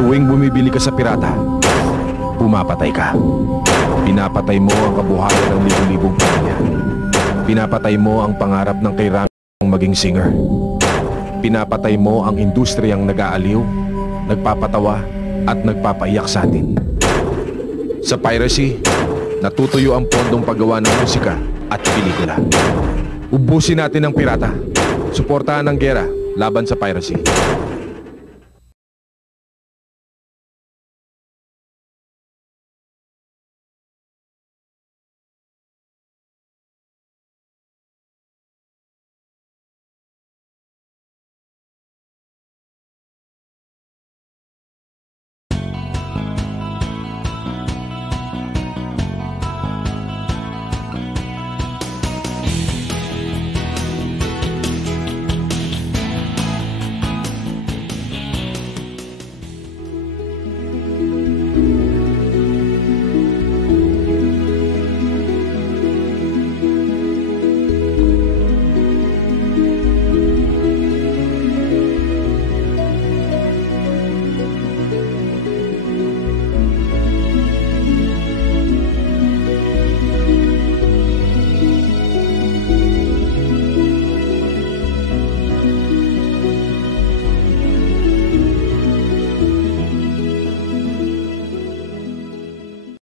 Tuwing bumibili ka sa pirata, pumapatay ka. Pinapatay mo ang kabuhayan ng libu-libong pamilya. Pinapatay mo ang pangarap ng kay Rami maging singer. Pinapatay mo ang industriyang nag-aaliw, nagpapatawa at nagpapaiyak sa atin. Sa piracy, natutuyo ang pondong paggawa ng musika at pelikula. Ubusin natin ang pirata. Suportahan ang gera laban sa piracy.